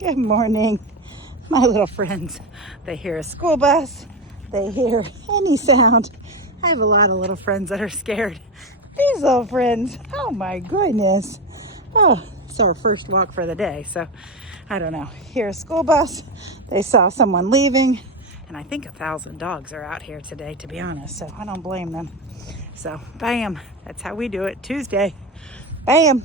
Good morning, my little friends. They hear a school bus, they hear any sound. I have a lot of little friends that are scared. These little friends, oh my goodness. Oh, it's our first walk for the day, so I don't know. Hear a school bus, they saw someone leaving, and I think 1,000 dogs are out here today, to be honest, so I don't blame them. So, bam, that's how we do it. Tuesday, bam.